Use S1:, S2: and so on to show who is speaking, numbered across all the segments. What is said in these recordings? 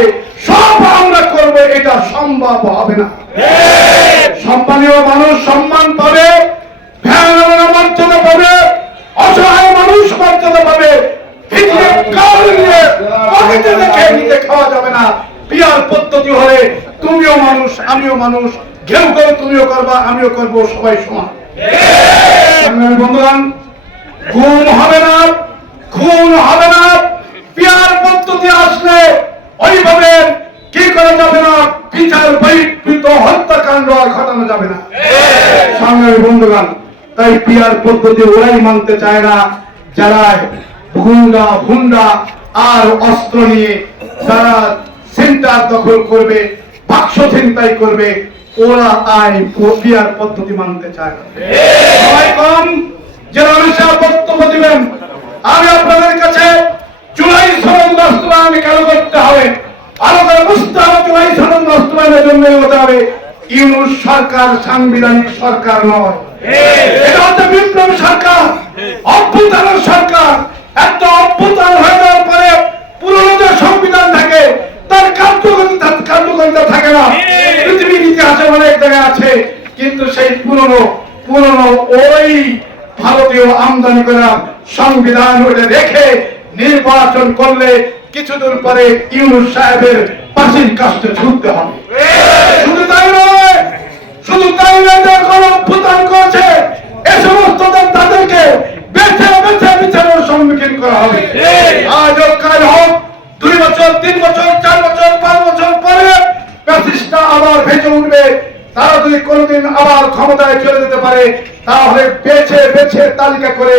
S1: পারে সব আমরা করব এটা সম্ভব হবে না। সম্মানীয় মানুষ সম্মান পাবে মর্যাদা পাবে অসহায় মানুষ মর্যাদা পাবে। তুমিও মানুষ আমিও মানুষ তুমিও আমিও সবাই ঘুম হবে না খুন হবে বিচার বহিষ্কৃত হত্যাকাণ্ড আর ঘটানো যাবে না। সংগ্রামী বন্ধুগণ, তাই পিয়ার পদ্ধতি ওরাই মানতে চায় না। যারা গুন্ডা হুন্ডা আর অস্ত্র নিয়ে যারা সেন্টার দখল করবে, বাক্স ছিনতাই করবে, ওরা আইন ও পিয়ার পদ্ধতি মানতে চায় না। সবাই কম অমিশা বক্তব্য দিবেন, আমি আপনাদের কাছে জুলাই সনদ বাস্তবায়ন কেন করতে হবে ভালো করে বুঝতে হবে জুলাই সনদ বাস্তবায়নের জন্য হতে হবে ইউনুস সরকার, সাংবিধানিক সরকার নয়। এটা হচ্ছে বিপ্লবী সরকার, অভ্যুত্থানের সরকার। একটা অভ্যুত্থান হয়ে যাওয়ার পরে পুরনো যে সংবিধান থাকে, তার থাকে না। পৃথিবীর ইতিহাসে অনেক জায়গায় আছে, কিন্তু সেই পুরনো পুরনো ওই ভারতীয় আমদানি করা সংবিধান ওটা রেখে নির্বাচন করলে কিছুদিন পরে ইউনুস সাহেবের পাশের কাজটা ছুটতে হবে। শুধু তাই নয়, শুধু তাই নয় কোন অভ্যুত্থান এ সমস্ত তাদেরকে বেছে বেছে বিচারের সম্মুখীন করা হবে। আজ কাল হোক, দুই বছর, তিন বছর, চার বছর, পাঁচ বছর পরে আবার ভেসে উঠবে। তারা যদি কোনোদিন আবার ক্ষমতায় চলে যেতে পারে, তাহলে বেছে বেছে তালিকা করে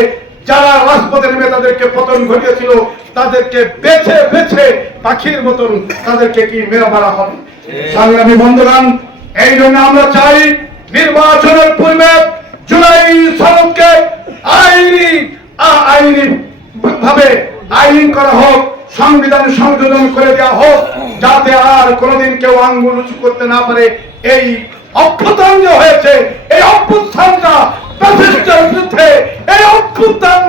S1: যারা রাজপথে নেমে তাদেরকে পতন ঘটিয়েছিল, তাদেরকে বেছে বেছে পাখির মতন তাদেরকে কি মেরে মারা হবে? সংগ্রামী বন্ধুগণ, এই জন্য আমরা চাই নির্বাচনের পূর্বে জুলাই সনদকে আইনি আইনি ভাবে আইন করা হোক, সংবিধান সংশোধন করে দেওয়া হোক, যাতে আর কোনোদিন কেউ আঙ্গুল উঁচু করতে না পারে। এই অভ্যুত্থান হয়েছে, এই অভ্যুত্থানটা অভ্যুত্থান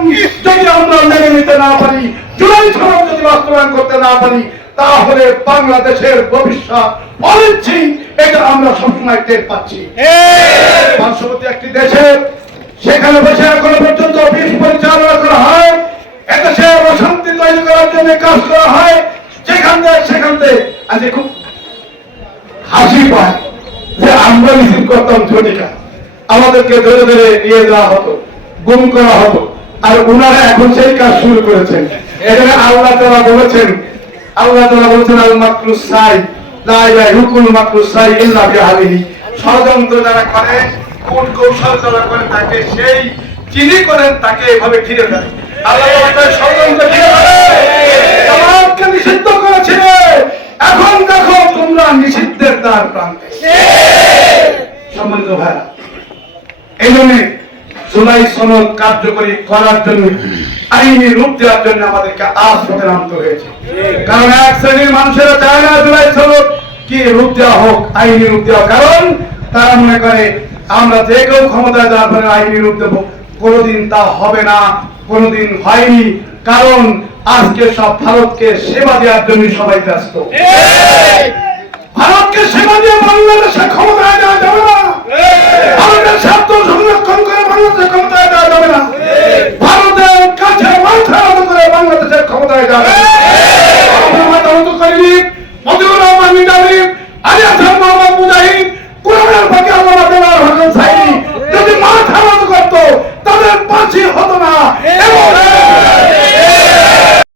S1: যদি আমরা মেনে নিতে না পারি জুলাই সনদ যদি বাস্তবায়ন করতে না পারি তাহলে বাংলাদেশের ভবিষ্যৎ অনিশ্চিত এটা আমরা সবসময় টের পাচ্ছি। পার্শ্ববর্তী একটি দেশে সেখানে বসে এখনও পর্যন্ত অফিস পরিচালনা করা হয়। এদেশে অশান্তি তৈরি করার জন্য কাজ করা হয়। যেখান থেকে সেখান থেকে। আজ খুব হাসি পায় যে আমরা মিছিল করতাম ঝটিকা আমাদেরকে ধরে ধরে নিয়ে যাওয়া হতো। গুম করা হতো। আর উনারা এখন সেই কাজ শুরু করেছেন। এখানে আল্লাহ তারা বলেছেন, আল্লাহ তারা বলেছেন আল সাই, লা ইলাহা হুকুল মাকরুস সাই ইল্লা বিআলিহি ষড়যন্ত্র যারা করে, কোন কৌশল যারা করে, তাকে সেই যিনি করেন, তাকে এভাবে ঘিরে নিষিদ্ধ এখন নিষিদ্ধের দ্বার প্রান্তে। সম্মানিত ভাইরা, এই জন্য জুলাই সনদ কার্যকরী করার জন্য আইনি রূপ দেওয়ার জন্য আমাদেরকে আজ পথে নামতে হয়েছে। কারণ এক শ্রেণির মানুষেরা চায় না জুলাই সনদ কি রূপ দেওয়া হোক আইনি রূপ দেওয়া। কারণ তারা মনে করে আমরা যে কেউ ক্ষমতায় যাওয়ার পরে আইনি রূপ দেবো। কোনোদিন তা হবে না কোনোদিন হয়নি। কারণ আজকে সব ভারতকে সেবা দেওয়ার জন্য সবাই ব্যস্ত। ভারতকে সেবা দিয়ে Vamos dar a.